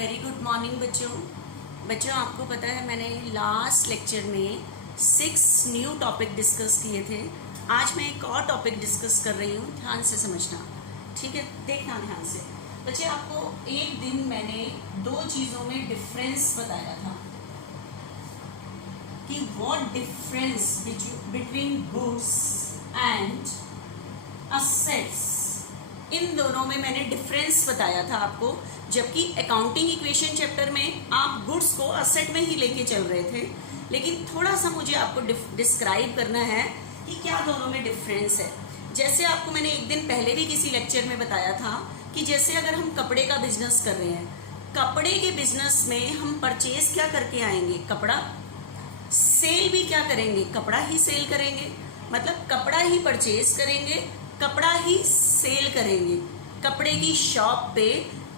Very good morning बच्चों आपको पता है मैंने लास्ट लेक्चर में 6 न्यू टॉपिक डिस्कस किए थे। आज मैं एक और टॉपिक डिस्कस कर रही हूँ, ध्यान से समझना, ठीक है? देखना ध्यान से। बच्चे आपको एक दिन मैंने 2 चीज़ों में डिफरेंस बताया था कि what difference between goods and assets. इन दोनों में मैंने डिफरेंस बताया था आपको, जबकि अकाउंटिंग इक्वेशन चैप्टर में आप गुड्स को असेट में ही लेके चल रहे थे, लेकिन थोड़ा सा मुझे आपको डिस्क्राइब करना है कि क्या दोनों में डिफरेंस है। जैसे आपको मैंने एक दिन पहले भी किसी लेक्चर में बताया था कि जैसे अगर हम कपड़े का बिजनेस कर रहे हैं, कपड़े के बिजनेस में हम परचेज क्या करके आएंगे? कपड़ा। सेल भी क्या करेंगे? कपड़ा ही सेल करेंगे, मतलब कपड़ा ही परचेज करेंगे, कपड़ा ही सेल करेंगे। कपड़े की शॉप पे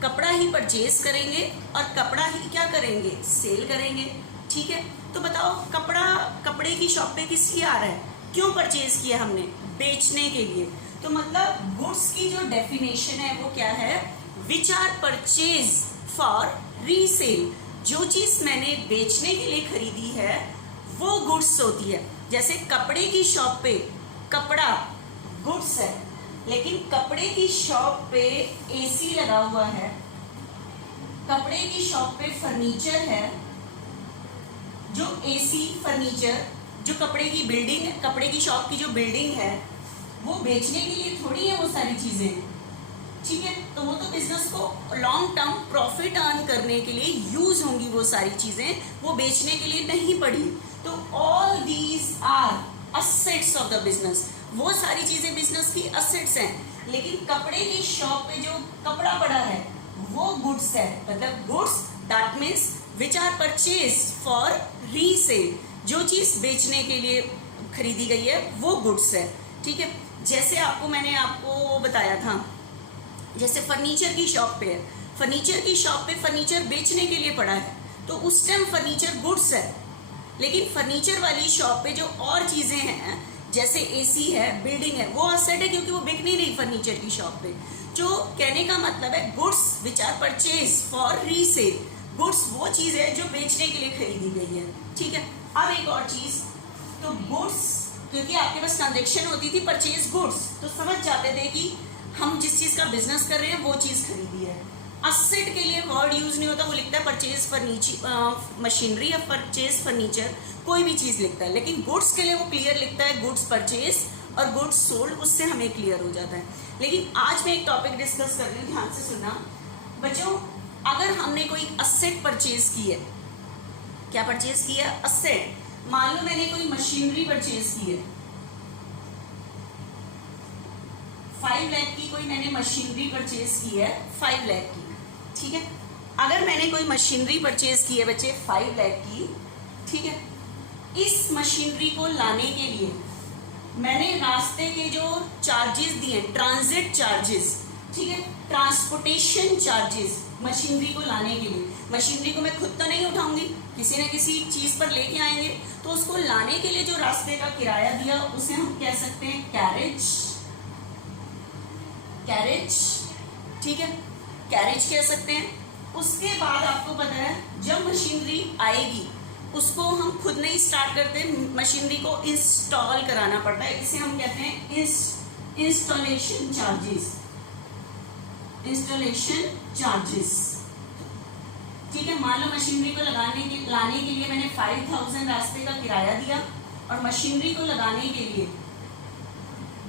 कपड़ा ही परचेज करेंगे और कपड़ा ही क्या करेंगे? सेल करेंगे, ठीक है? तो बताओ कपड़े की शॉप पे किस लिए आ रहा है? क्यों परचेज किया हमने? बेचने के लिए। तो मतलब गुड्स की जो डेफिनेशन है वो क्या है? Which are purchase for resale. जो चीज मैंने बेचने के लिए खरीदी है वो गुड्स होती है। जैसे कपड़े की शॉप पे कपड़ा गुड्स है, लेकिन कपड़े की शॉप पे एसी लगा हुआ है, कपड़े की शॉप पे फर्नीचर है, जो एसी फर्नीचर जो कपड़े की बिल्डिंग, कपड़े की शॉप की जो बिल्डिंग है वो बेचने के लिए थोड़ी है वो सारी चीजें, ठीक है? तो वो तो बिजनेस को लॉन्ग टर्म प्रॉफिट अर्न करने के लिए यूज होंगी वो सारी चीजें, वो बेचने के लिए नहीं पड़ी। तो all these are assets of the business. वो सारी चीजें बिजनेस की असेट्स हैं, लेकिन कपड़े की शॉप पे जो कपड़ा पड़ा है वो गुड्स है। मतलब goods that means which are purchase for resale. जो चीज बेचने के लिए खरीदी गई है वो गुड्स है, ठीक है? जैसे मैंने आपको बताया था, जैसे फर्नीचर की शॉप पे है, फर्नीचर की शॉप पे फर्नीचर बेचने के लिए पड़ा है, तो उस टाइम फर्नीचर गुड्स है। लेकिन फर्नीचर वाली शॉप पे जो और चीजें हैं, जैसे एसी है, बिल्डिंग है, वो असेट है क्योंकि वो बिक नहीं रही फर्नीचर की शॉप पे। जो कहने का मतलब है goods which are purchase for resale. Goods वो चीज है जो बेचने के लिए खरीदी गई है, ठीक है? अब एक और चीज, तो गुड्स, क्योंकि आपके पास ट्रांजेक्शन होती थी परचेज गुड्स, तो समझ जाते थे कि हम जिस चीज का बिजनेस कर रहे हैं वो चीज खरीदी है। असेट के लिए वर्ड यूज नहीं होता, वो लिखता है परचेज फर्नीचर मशीनरी या परचेज फर्नीचर, कोई भी चीज लिखता है। लेकिन गुड्स के लिए वो क्लियर लिखता है गुड्स परचेज और गुड्स सोल्ड, उससे हमें क्लियर हो जाता है। लेकिन आज मैं एक टॉपिक डिस्कस कर रही हूँ, ध्यान से सुनना बच्चों। अगर हमने कोई असेट परचेज की है, क्या परचेज किया? असेट। मान लो मैंने कोई मशीनरी परचेज की है, 5 लाख की कोई मैंने मशीनरी परचेज की है, 5 लाख की, ठीक है? अगर मैंने कोई मशीनरी परचेज की है बच्चे 5 लाख की, ठीक है? इस मशीनरी को लाने के लिए मैंने रास्ते के जो चार्जेस दिए, ट्रांजिट चार्जेस, ठीक है, ट्रांसपोर्टेशन चार्जेस, मशीनरी को लाने के लिए। मशीनरी को मैं खुद तो नहीं उठाऊंगी, किसी न किसी चीज पर लेके आएंगे, तो उसको लाने के लिए जो रास्ते का किराया दिया उसे हम कह सकते हैं कैरेज, ठीक है? कैरेज कह सकते हैं। उसके बाद आपको पता है जब मशीनरी आएगी उसको हम खुद नहीं स्टार्ट करते, मशीनरी को इंस्टॉल कराना पड़ता है, इसे हम कहते हैं इंस्टॉलेशन चार्जेस, ठीक है? मान लो मशीनरी को लाने के लिए मैंने 5000 रास्ते का किराया दिया, और मशीनरी को लगाने के लिए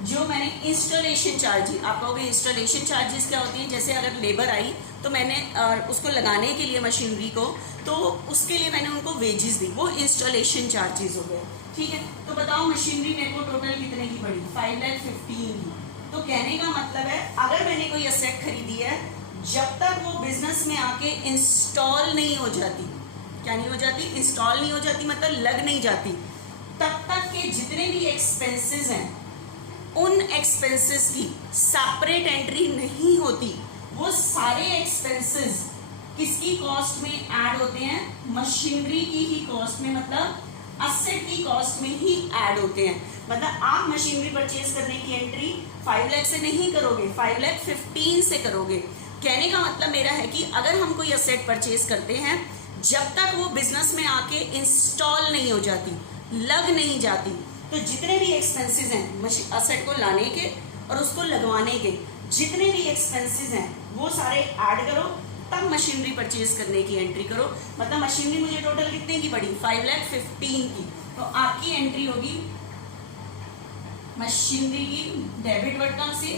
जो मैंने इंस्टॉलेशन चार्जेस, आप कहोगे इंस्टॉलेशन चार्जेस क्या होती है? जैसे अगर लेबर आई तो मैंने उसको लगाने के लिए मशीनरी को, तो उसके लिए मैंने उनको वेजेस दी, वो इंस्टॉलेशन चार्जेस हो गए, ठीक है? तो बताओ मशीनरी मेरे को टोटल कितने की पड़ी? 5,15,000 की। तो कहने का मतलब है अगर मैंने कोई असेट खरीदी है, जब तक वो बिजनेस में आके इंस्टॉल नहीं हो जाती, क्या नहीं हो जाती? इंस्टॉल नहीं हो जाती, मतलब लग नहीं जाती, तब तक के जितने भी एक्सपेंसेस हैं उन एक्सपेंसेस की सेपरेट एंट्री नहीं होती। वो सारे एक्सपेंसेस किसकी कॉस्ट में ऐड होते हैं? मशीनरी की ही कॉस्ट में, मतलब असेट की कॉस्ट में ही ऐड होते हैं। मतलब आप मशीनरी परचेज करने की एंट्री 5 लाख से नहीं करोगे, 5,15,000 से करोगे। कहने का मतलब मेरा है कि अगर हम कोई असेट परचेज करते हैं, जब तक वो बिजनेस में आके इंस्टॉल नहीं हो जाती, लग नहीं जाती, तो जितने भी एक्सपेंसेस हैं असेट को लाने के और उसको लगवाने के, जितने भी एक्सपेंसेस हैं वो सारे ऐड करो, तब मशीनरी परचेज करने की एंट्री करो। मतलब मशीनरी मुझे टोटल कितने की पड़ी, 5,15,000 की, तो आपकी एंट्री होगी मशीनरी की डेबिट वर्ड कौन सी,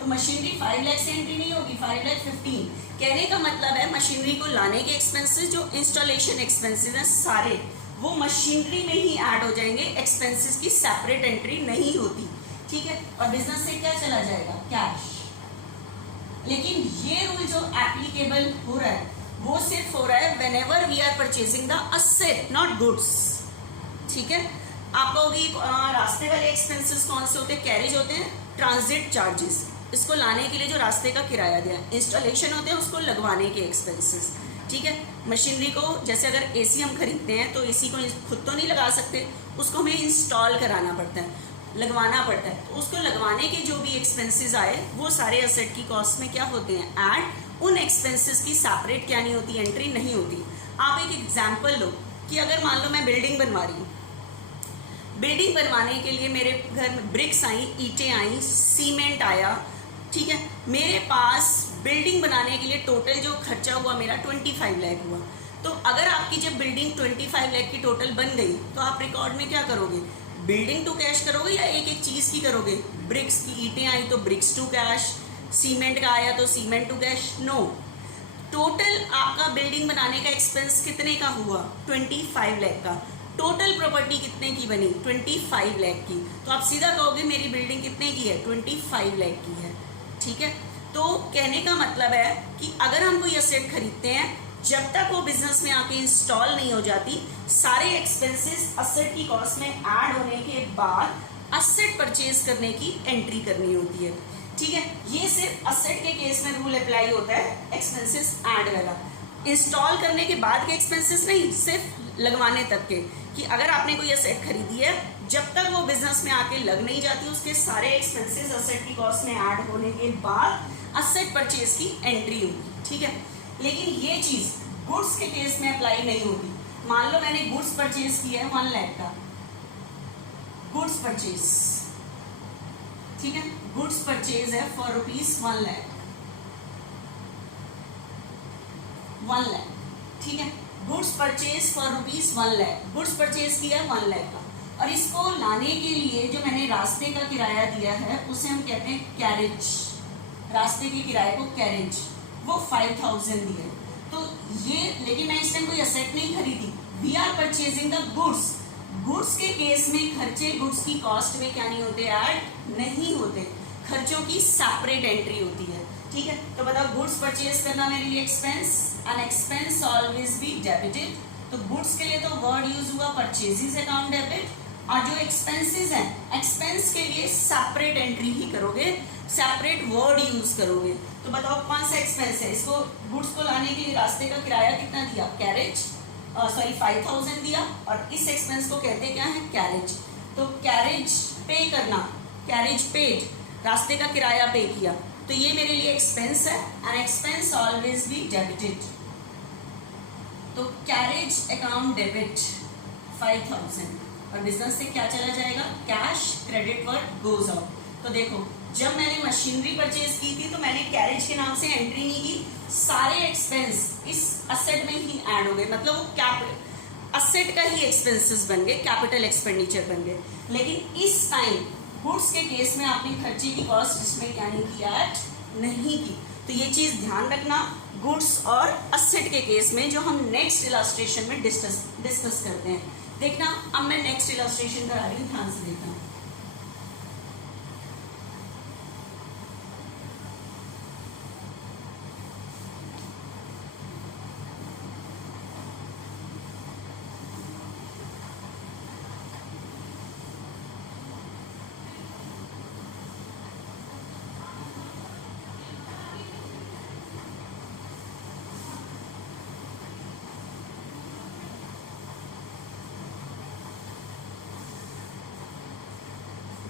तो मशीनरी 5 लाख से एंट्री नहीं होगी, 5,15,000। कहने का मतलब है मशीनरी को लाने के एक्सपेंसेस, जो इंस्टॉलेशन एक्सपेंसेस हैं सारे, वो मशीनरी में ही ऐड हो जाएंगे, एक्सपेंसेस की सेपरेट एंट्री नहीं होती, ठीक है। और बिजनेस से क्या चला जाएगा, कैश। लेकिन ये रूल जो एप्लीकेबल हो रहा है वो सिर्फ हो रहा है whenever we are purchasing the asset, not goods, ठीक है। आप कहोगे रास्ते वाले एक्सपेंसेस कौन से होते हैं, कैरेज होते हैं, ट्रांजिट चार्जेस, इसको लाने के लिए जो रास्ते का किराया दिया, इंस्टॉलेशन होते हैं उसको लगवाने के एक्सपेंसेस, ठीक है। मशीनरी को जैसे अगर एसी हम खरीदते हैं तो एसी को खुद तो नहीं लगा सकते, उसको हमें इंस्टॉल कराना पड़ता है, लगवाना पड़ता है, तो उसको लगवाने के जो भी एक्सपेंसेस आए वो सारे असेट की कॉस्ट में क्या होते हैं, ऐड। उन एक्सपेंसेस की सेपरेट क्या नहीं होती, एंट्री नहीं होती। आप एक एग्जाम्पल लो कि अगर मान लो मैं बिल्डिंग बनवा रही हूँ, बिल्डिंग बनवाने के लिए मेरे घर में ब्रिक्स आई, ईंटें आई, सीमेंट आया, ठीक है। मेरे पास बिल्डिंग बनाने के लिए टोटल जो खर्चा हुआ मेरा 25 लाख हुआ। तो अगर आपकी जब बिल्डिंग 25 लाख की टोटल बन गई तो आप रिकॉर्ड में क्या करोगे, बिल्डिंग टू कैश करोगे या एक एक चीज़ की करोगे, ब्रिक्स की ईंटें आई तो ब्रिक्स टू कैश, सीमेंट का आया तो cement to cash, no. Total आपका बिल्डिंग बनाने का एक्सपेंस कितने का हुआ, 25 लाख का। टोटल प्रॉपर्टी कितने की बनी, 25 लाख की। तो आप सीधा कहोगे मेरी बिल्डिंग कितने की है, 25 लाख की है, ठीक है। तो कहने का मतलब है कि अगर हम कोई असेट खरीदते हैं, जब तक वो बिजनेस में आके इंस्टॉल नहीं हो जाती, सारे एक्सपेंसेस असेट की कॉस्ट में ऐड होने के बाद असेट परचेज करने की एंट्री करनी होती है, ठीक है। ये सिर्फ असेट के केस में रूल अप्लाई होता है, एक्सपेंसेस ऐड वाला। इंस्टॉल करने के बाद के एक्सपेंसेस नहीं, सिर्फ लगवाने तक के, कि अगर आपने कोई असेट खरीदी है, जब तक वो बिजनेस में आके लग नहीं जाती, उसके सारे एक्सपेंसेस असेट की कॉस्ट में ऐड होने के बाद असेट परचेज की एंट्री होगी, ठीक है। लेकिन ये चीज गुड्स के केस में अप्लाई नहीं होती। मान लो मैंने गुड्स परचेज किया है 1 लाख का, गुड्स परचेज, ठीक है, गुड्स परचेज है फॉर रुपीज 1 लाख, 1 लाख, ठीक है। Goods purchase for rupees 1 lakh, goods purchase किया 1 लाख का, और इसको लाने के लिए जो मैंने रास्ते का किराया दिया है उसे हम कहते हैं कैरेज, रास्ते के किराए को कैरेज, वो 5,000 दिए। तो ये, लेकिन मैं इस टाइम कोई असेट नहीं खरीदी, we are purchasing the goods. Goods के केस में खर्चे गुड्स की कॉस्ट में क्या नहीं होते, ऐड नहीं होते, खर्चों की सेपरेट एंट्री होती है, ठीक है। तो बताओ गुड्स परचेज करना मेरे लिए expense, an expense always be debited. तो गुड्स के लिए तो वर्ड यूज हुआ परचेजेस अकाउंट डेबिट, और जो एक्सपेंसेस हैं, एक्सपेंस के लिए सेपरेट एंट्री ही करोगे, सेपरेट वर्ड यूज करोगे। तो बताओ कौन सा एक्सपेंस है, इसको गुड्स को लाने के लिए रास्ते का किराया कितना दिया, कैरेज, सॉरी 5,000 दिया, और इस एक्सपेंस को कहते हैं क्या है, कैरेज। तो कैरेज पे करना, कैरेज पेड, रास्ते का किराया पे किया, तो ये मेरे लिए एक्सपेंस है, and expense always be debited. तो कैरेज अकाउंट डेबिट 5,000, और बिजनेस से क्या चला जाएगा, cash credit word goes out. तो देखो जब मैंने मशीनरी परचेज की थी तो मैंने कैरेज के नाम से एंट्री नहीं की, सारे एक्सपेंस इस असेट में ही ऐड हो गए, मतलब वो असेट का ही एक्सपेंसेस बन गए, कैपिटल एक्सपेंडिचर बन गए। लेकिन इस टाइम गुड्स के केस में आपने खर्चे की कॉस्ट इसमें क्या नहीं की, ऐड नहीं की। तो ये चीज ध्यान रखना गुड्स और असेट के केस में, जो हम नेक्स्ट इलस्ट्रेशन में डिस्कस करते हैं। देखना अब मैं नेक्स्ट इलस्ट्रेशन करा रही हूँ, ध्यान से देखना।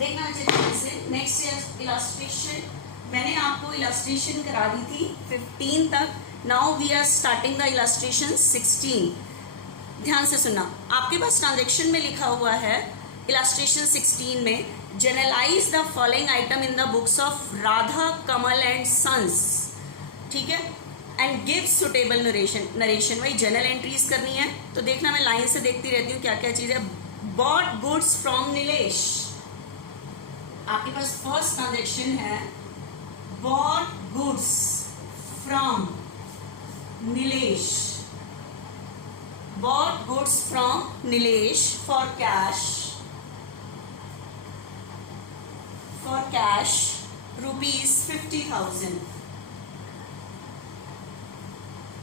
देखना अच्छे तरीके से नेक्स्ट इलस्ट्रेशन, मैंने आपको इलस्ट्रेशन करा दी थी 15 तक. Now we are starting the illustration 16. ध्यान से सुनना, आपके पास ट्रांजेक्शन में लिखा हुआ है इलस्ट्रेशन 16 में, journalise the following item in the books of Radha Kamal and sons. ठीक है, एंड गिव सुटेबल नरेशन. वही जनरल एंट्रीज करनी है. तो देखना, मैं लाइन से देखती रहती हूँ क्या क्या चीज़ है. Bought goods from Nilesh. आपके पास फर्स्ट ट्रांजेक्शन है bought goods from Nilesh. Bought goods from Nilesh for cash. For cash, rupees 50,000.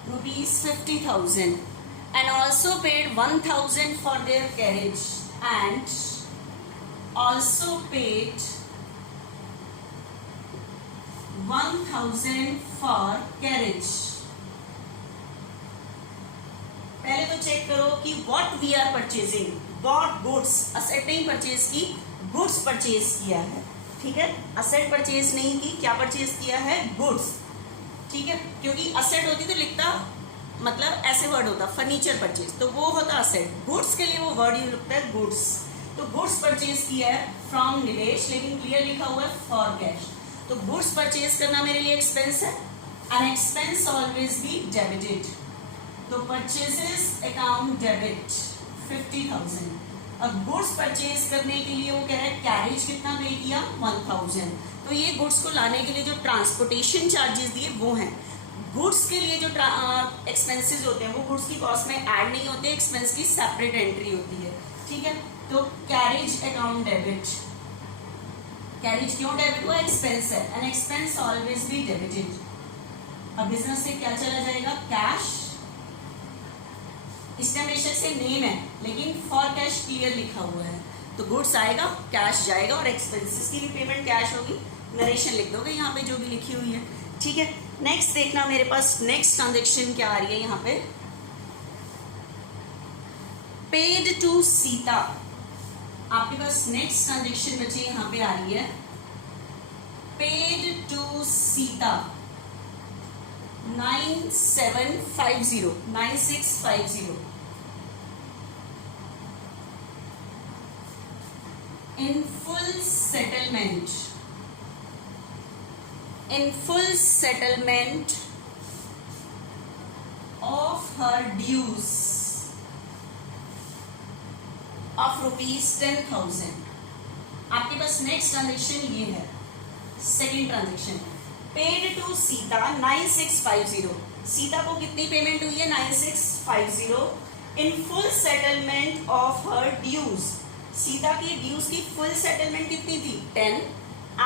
Rupees 50,000, and also paid 1,000 for their carriage, and also paid 1,000 for carriage. पहले तो चेक करो कि what we are purchasing. bought goods, asset नहीं purchase की, goods purchase किया है. ठीक है, asset परचेज नहीं की, क्या परचेज किया है? goods. ठीक है, क्योंकि asset होती तो लिखता, मतलब ऐसे वर्ड होता फर्नीचर परचेज, तो वो होता asset. goods के लिए वो वर्ड यूज लगता है goods. तो goods परचेज किया है from नीलेश, लेकिन क्लियर लिखा हुआ है for cash. तो गुड्स परचेज करना मेरे लिए एक्सपेंस है. An expense always be debited. तो परचेजेस अकाउंट डेबिट 50,000. अब गुड्स परचेज करने के लिए वो कह रहा है कैरेज कितना पे किया? 1,000. तो ये गुड्स को लाने के लिए जो ट्रांसपोर्टेशन चार्जेस दिए वो हैं. गुड्स के लिए जो एक्सपेंसेस होते हैं वो गुड्स की कॉस्ट में ऐड नहीं होते, एक्सपेंस की सेपरेट एंट्री होती है. ठीक है, तो कैरेज अकाउंट डेबिट. कैरेज क्यों डेबिट हुआ? एक्सपेंस है. An expense always be debited. अब बिजनेस से क्या चला जाएगा? कैश. इस टाइम बेशक से नेम है, लेकिन फॉर कैश क्लियर लिखा हुआ है. तो गुड्स आएगा, कैश जाएगा, और एक्सपेंसेस की भी पेमेंट कैश होगी. नरेशन लिख दोगे यहाँ पे जो भी लिखी हुई है. ठीक है, नेक्स्ट देखना मेरे पास नेक्स्ट ट्रांजेक्शन क्या आ रही है यहाँ पे. Paid to Sita. आपके पास नेक्स्ट ट्रांजेक्शन बचे यहाँ पे आ रही है paid to Sita 9650 in full settlement of her dues of rupees 10,000. आपके पास नेक्स्ट ट्रांजेक्शन ये है, second transaction. Paid to Sita 9650. Sita को कितनी पेमेंट हुई है? 9650 in full settlement of her dues. Sita की ड्यूज की फुल सेटलमेंट कितनी थी? 10.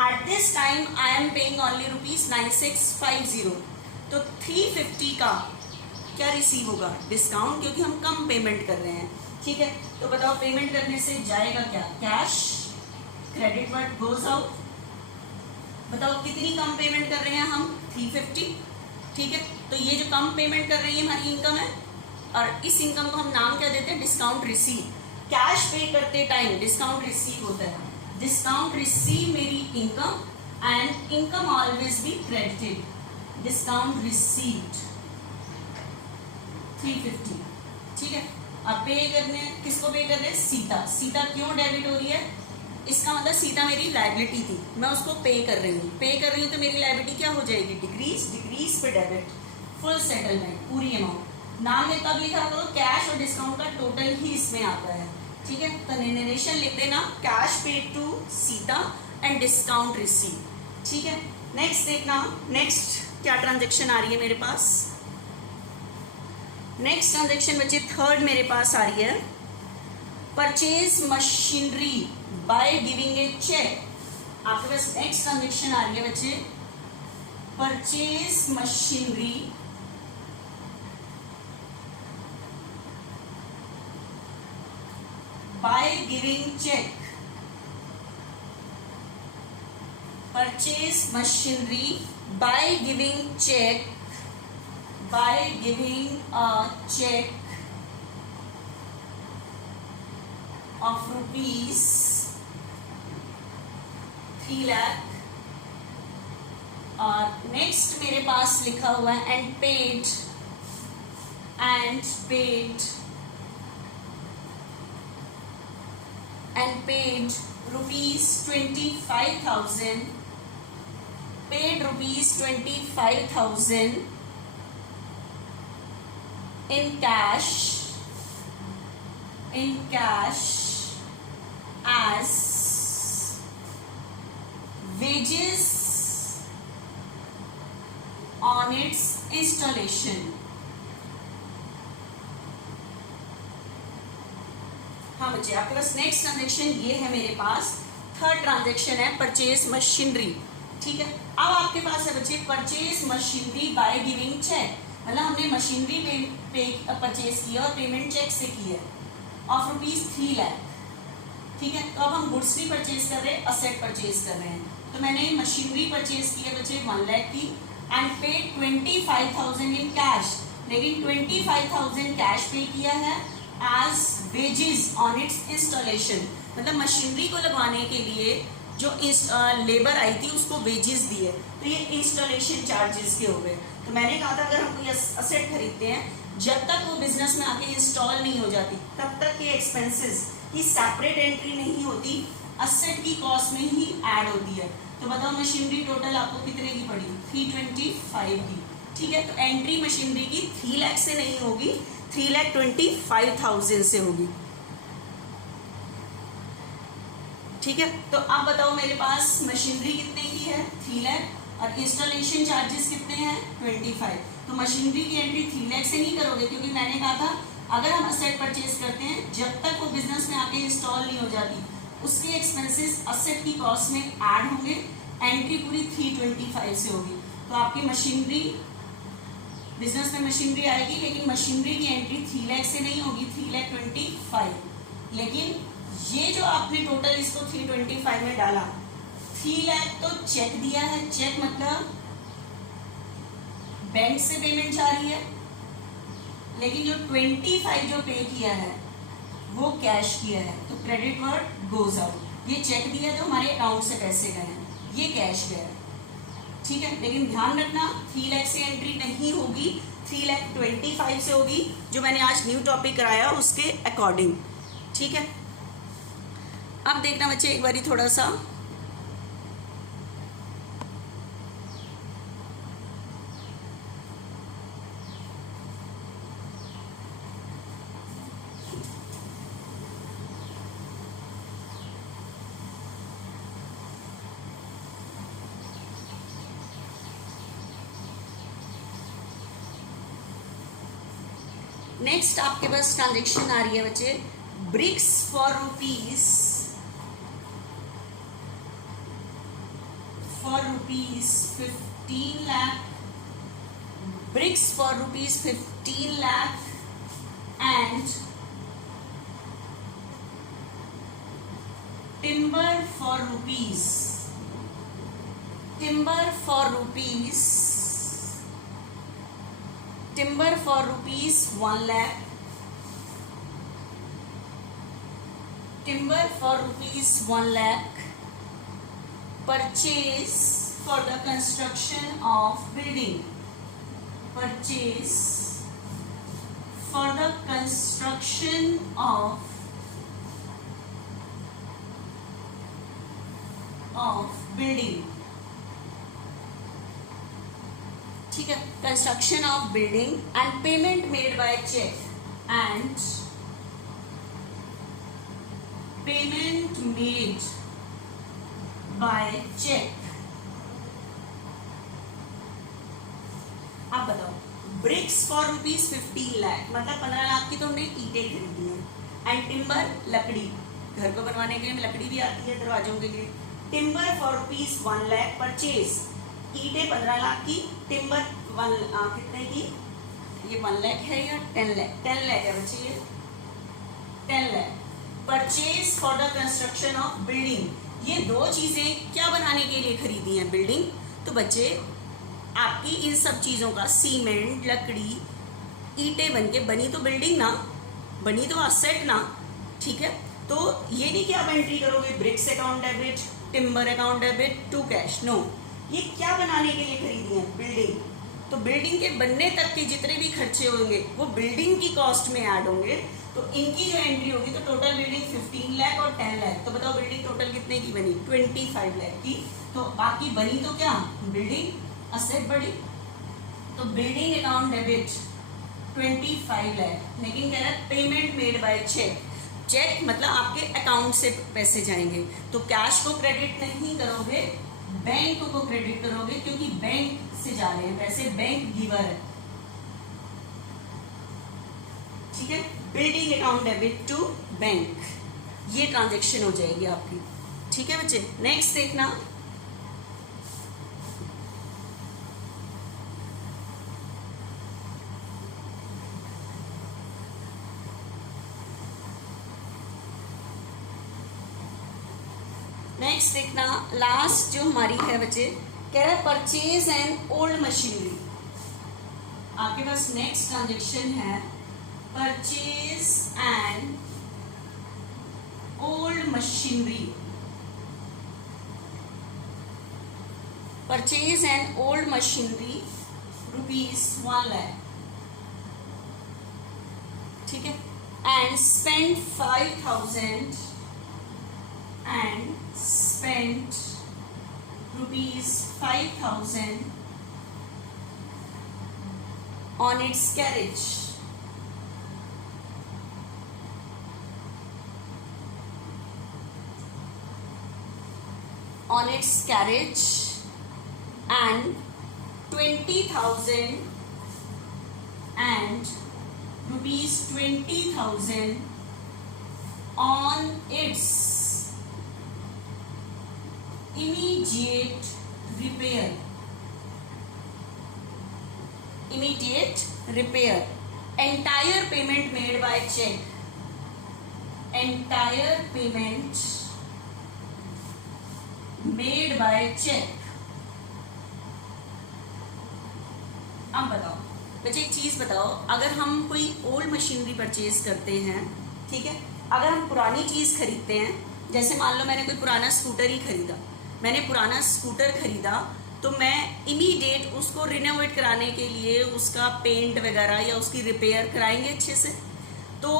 At this time I am paying only rupees 9650. तो 350 का क्या रिसीव होगा? डिस्काउंट, क्योंकि हम कम पेमेंट कर रहे हैं. ठीक है, तो बताओ पेमेंट करने से जाएगा क्या? Cash. Credit word goes out. बताओ कितनी कम पेमेंट कर रहे हैं हम? 350. ठीक है, तो ये जो कम पेमेंट कर रही है हमारी इनकम है, और इस इनकम को हम नाम क्या देते हैं? Discount receive. कैश पे करते टाइम डिस्काउंट रिसीव होता है. डिस्काउंट रिसीव मेरी income, and income always be credited. Discount received 350. ठीक है, अब पे करने, किसको पे कर रहे हैं? सीता. सीता क्यों डेबिट हो रही है? इसका मतलब सीता मेरी लायबिलिटी थी, मैं उसको पे कर रही हूँ. पे कर रही हूँ तो मेरी लायबिलिटी क्या हो जाएगी? डिक्रीज. डिक्रीज पे डेबिट. फुल सेटलमेंट, पूरी अमाउंट. नाम में तब लिखा करो कैश और डिस्काउंट का टोटल ही इसमें आता है. ठीक है, तो नरेशन लिख देना cash paid to Sita and discount receive. ठीक है, नेक्स्ट देखना, नेक्स्ट क्या ट्रांजेक्शन आ रही है मेरे पास. नेक्स्ट ट्रांजेक्शन बच्चे थर्ड मेरे पास आ रही है purchase machinery by giving a cheque. आपके पास नेक्स्ट ट्रांजेक्शन आ रही है बच्चे purchase machinery by giving cheque. Purchase machinery by giving cheque. By giving a check of rupees 3 lakh और नेक्स्ट मेरे पास लिखा हुआ है and paid ₹25,000 paid ₹25,000 in cash as wages on its installation. हाँ बच्चे, आपके पास नेक्स्ट ट्रांजेक्शन ये है, मेरे पास थर्ड ट्रांजेक्शन है परचेज मशीनरी। ठीक है, अब आपके पास है बच्चे purchase machinery by giving cheque, मतलब हमने मशीनरी परचेज किया और पेमेंट चेक से की है ऑफ ₹3 लाख। ठीक है, तो अब हम गुड्स भी परचेज कर रहे हैं, असेट परचेज कर रहे हैं। तो मैंने मशीनरी परचेज की है बच्चे 1 लाख की एंड पेड 25,000 इन कैश, लेकिन 25,000 कैश पे किया है as wages on its installation, मतलब मशीनरी को लगवाने के लिए जो लेबर आई थी उसको वेजेस दिए, तो ये इंस्टॉलेशन चार्जेस के हो गए। तो मैंने कहा था अगर हम कोई असेट खरीदते हैं, जब तक वो बिजनेस में आके इंस्टॉल नहीं हो जाती तब तक ये एक्सपेंसेस की सेपरेट एंट्री नहीं होती, असेट की कॉस्ट में ही ऐड होती है। तो बताओ मशीनरी टोटल आपको कितने की पड़ी? 325 की। ठीक है, तो एंट्री मशीनरी की 3 लाख से नहीं होगी, 3,25,000 से होगी। ठीक है, तो अब बताओ मेरे पास मशीनरी कितने की है? 3 लाख और इंस्टॉलेशन चार्जेस कितने हैं? 25। तो मशीनरी की एंट्री 3 लाख से नहीं करोगे, क्योंकि मैंने कहा था अगर हम असेट परचेज करते हैं जब तक वो बिजनेस में आके इंस्टॉल नहीं हो जाती उसके एक्सपेंसेस असेट की कॉस्ट में ऐड होंगे, एंट्री पूरी 325 से होगी। तो आपकी मशीनरी बिजनेस में मशीनरी आएगी, लेकिन मशीनरी की एंट्री 3 लाख से नहीं होगी, 3,25,000। लेकिन ये जो आपने टोटल इसको 325 में डाला, 3 लाख तो चेक दिया है, चेक मतलब बैंक से पेमेंट जा रही है, लेकिन जो 25 जो पे किया है वो कैश किया है, तो क्रेडिट वर्ड गोज आउट। ये चेक दिया तो हमारे अकाउंट से पैसे गए हैं, ये कैश गया है। ठीक है, लेकिन ध्यान रखना 3 लाख से एंट्री नहीं होगी, 3,25,000 से होगी, जो मैंने आज न्यू टॉपिक कराया उसके अकॉर्डिंग। ठीक है, अब देखना बच्चे एक बारी थोड़ा सा नेक्स्ट आपके पास ट्रांजेक्शन आ रही है बच्चे bricks for rupees 15 lakh, bricks for rupees 15 lakh and timber for rupees 1 lakh, timber for rupees 1 lakh purchase for the construction of building, purchase for the construction of building। ठीक है, construction of building and payment made by cheque and payment made by cheque. आप बताओ, BRICS for rupees 15 lakh मतलब 15 लाख की तो हमने ईंटें खरीदी हैं, एंड टिम्बर लकड़ी, घर को बनवाने के लिए लकड़ी भी आती है दरवाजों के लिए। Timber for rupees 1 lakh purchase, ईंटें 15 लाख की, टिम्बर कितने की? ये 1 लाख है या 10 लाख? 10 लाख है बच्चे, ये 10 lakh purchase for the construction of building. ये दो चीजें क्या बनाने के लिए खरीदी हैं? बिल्डिंग। तो बच्चे आपकी इन सब चीज़ों का सीमेंट, लकड़ी, ईंटें बन के बनी तो बिल्डिंग ना, बनी तो असेट ना। ठीक है, तो ये नहीं कि आप एंट्री करोगे bricks account debit, timber account debit to cash, no, ये क्या बनाने के लिए खरीदी है? बिल्डिंग। तो बिल्डिंग के बनने तक के जितने भी खर्चे होंगे वो बिल्डिंग की कॉस्ट में ऐड होंगे। तो इनकी जो एंट्री होगी, तो टोटल बिल्डिंग 15 लाख और 10 लाख। तो बताओ बिल्डिंग टोटल कितने की बनी? 25 लाख की। तो बाकी बनी तो क्या? बिल्डिंग असेट बढ़ी। तो बिल्डिंग अकाउंट डेबिट 25 लाख। लेकिन कह रहा है payment made by cheque. Cheque मतलब आपके अकाउंट से पैसे जाएंगे। तो कैश को क्रेडिट नहीं करोगे, बैंक को क्रेडिट करोगे, क्योंकि बैंक से जा रहे हैं पैसे, बैंक गिवर है। ठीक है, building account debit to bank, ये ट्रांजैक्शन हो जाएगी आपकी। ठीक है बच्चे, नेक्स्ट देखना। नेक्स्ट देखना, लास्ट जो हमारी है बच्चे, कह रहा है परचेज एंड ओल्ड मशीनरी। आपके पास नेक्स्ट ट्रांजेक्शन है purchase and old machinery. Purchase and old machinery ₹1 lakh. ठीक है, and spend 5,000 and spent ₹5,000 on its carriage. On its carriage and 20,000 and ₹20,000 on its immediate repair. Immediate repair. Entire payment made by check. Entire payment made by check. अब बताओ बच्चे, एक चीज बताओ, अगर हम कोई ओल्ड मशीनरी परचेज करते हैं, ठीक है, अगर हम पुरानी चीज खरीदते हैं, जैसे मान लो मैंने कोई पुराना स्कूटर ही खरीदा, मैंने पुराना स्कूटर खरीदा, तो मैं इमीडिएट उसको रिनोवेट कराने के लिए उसका पेंट वगैरह या उसकी रिपेयर कराएंगे अच्छे से। तो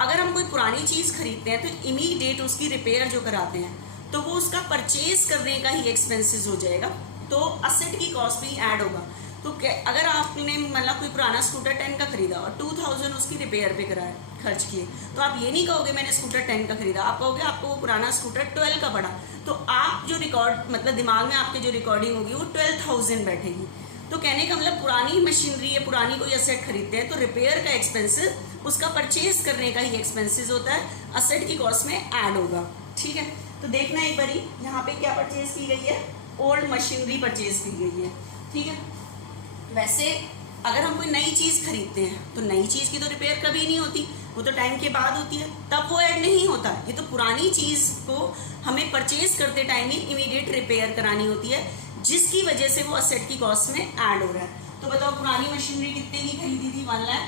अगर हम कोई पुरानी चीज़ खरीदते हैं तो इमीडिएट उसकी रिपेयर जो कराते हैं, तो वो उसका परचेज करने का ही एक्सपेंसेस हो जाएगा, तो असेट की कॉस्ट भी ऐड होगा। तो अगर आपने मतलब कोई पुराना स्कूटर 10 का खरीदा और 2000 उसकी रिपेयर पे कराया, खर्च किए, तो आप ये नहीं कहोगे मैंने स्कूटर 10 का खरीदा, आप कहोगे आपको वो पुराना स्कूटर 12 का पड़ा। तो आप जो रिकॉर्ड मतलब दिमाग में आपके जो रिकॉर्डिंग होगी वो 12,000 बैठेगी। तो कहने का मतलब पुरानी मशीनरी या पुरानी कोई असेट खरीदते हैं तो रिपेयर का एक्सपेंसेस उसका परचेज करने का ही एक्सपेंसेस होता है, असेट की कॉस्ट में ऐड होगा। ठीक है, तो देखना एक बारी यहाँ पे क्या परचेज की गई है, ओल्ड मशीनरी परचेज की गई है। ठीक है, वैसे अगर हम कोई नई चीज़ खरीदते हैं तो नई चीज़ की तो रिपेयर कभी नहीं होती, वो तो टाइम के बाद होती है, तब वो ऐड नहीं होता। ये तो पुरानी चीज़ को हमें परचेज करते टाइम ही इमीडिएट रिपेयर करानी होती है, जिसकी वजह से वो असेट की कॉस्ट में ऐड हो रहा है। तो बताओ पुरानी मशीनरी कितने की खरीदी थी? 1 लाख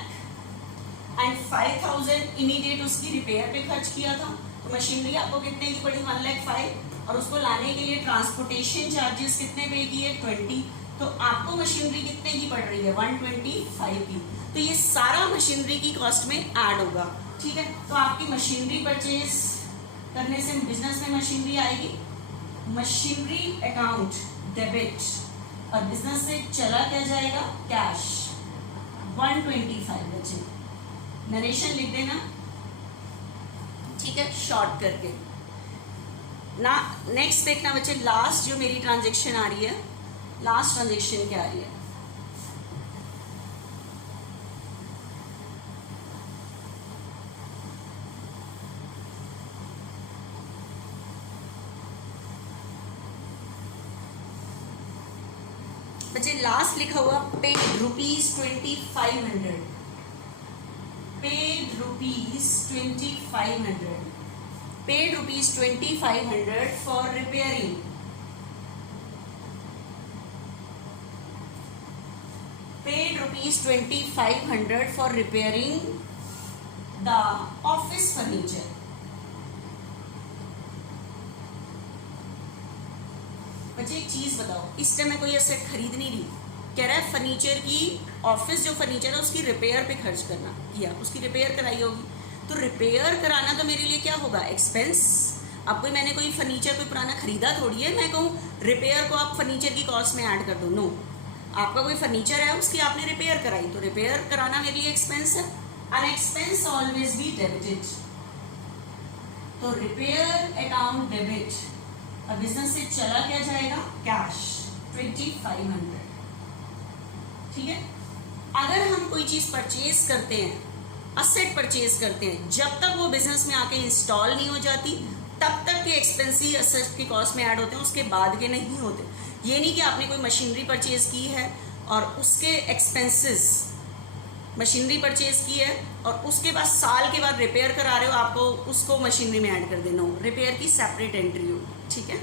एंड 5,000 इमीडिएट उसकी रिपेयर पे खर्च किया था, तो मशीनरी आपको कितने की पड़ी? 1,05,000। और उसको लाने के लिए ट्रांसपोर्टेशन चार्जेस कितने पे किए? 20। तो आपको मशीनरी कितने की पड़ रही है? 125 की। तो ये सारा मशीनरी की कॉस्ट में ऐड होगा। ठीक है, तो आपकी मशीनरी परचेज करने से बिजनेस में मशीनरी आएगी, मशीनरी अकाउंट डेबिट, और बिजनेस से चला क्या जाएगा? कैश 125 बचे। नरेशन लिख देना, ठीक है, शॉर्ट करके ना। नेक्स्ट देखना बच्चे, लास्ट जो मेरी ट्रांजेक्शन आ रही है, लास्ट ट्रांजेक्शन क्या आ रही है? बच्चे लास्ट लिखा हुआ paid ₹2500, paid ₹2500, paid ₹2500 for repairing, paid ₹2500 for repairing the office furniture। बच्चे एक चीज़ बताओ, इस टाइम मैं कोई एसेट खरीद नहीं रही, कह रहा है फर्नीचर की, ऑफिस जो फर्नीचर है उसकी रिपेयर पे खर्च करना किया, उसकी रिपेयर कराई होगी, तो रिपेयर कराना तो मेरे लिए क्या होगा, एक्सपेंस। अब कोई मैंने कोई फर्नीचर कोई पुराना खरीदा थोड़ी है, मैं कहूँ रिपेयर को आप फर्नीचर की कॉस्ट में ऐड कर दो, नो। आपका कोई फर्नीचर है उसकी आपने रिपेयर कराई, तो रिपेयर कराना मेरे लिए एक्सपेंस है। An expense always be debited, तो रिपेयर अकाउंट डेबिट, अब बिजनेस से चला क्या जाएगा, कैश 2500, ठीक है। अगर हम कोई चीज परचेज करते हैं, असेट परचेज करते हैं, जब तक वो बिजनेस में आके इंस्टॉल नहीं हो जाती तब तक के एक्सपेंस ही असेट की कॉस्ट में ऐड होते हैं, उसके बाद के नहीं होते। ये नहीं कि आपने कोई मशीनरी परचेज की है और उसके एक्सपेंसेस, मशीनरी परचेज की है और उसके बाद साल के बाद रिपेयर करा रहे हो, आपको उसको मशीनरी में ऐड कर देना हो, रिपेयर की सेपरेट एंट्री हो, ठीक है।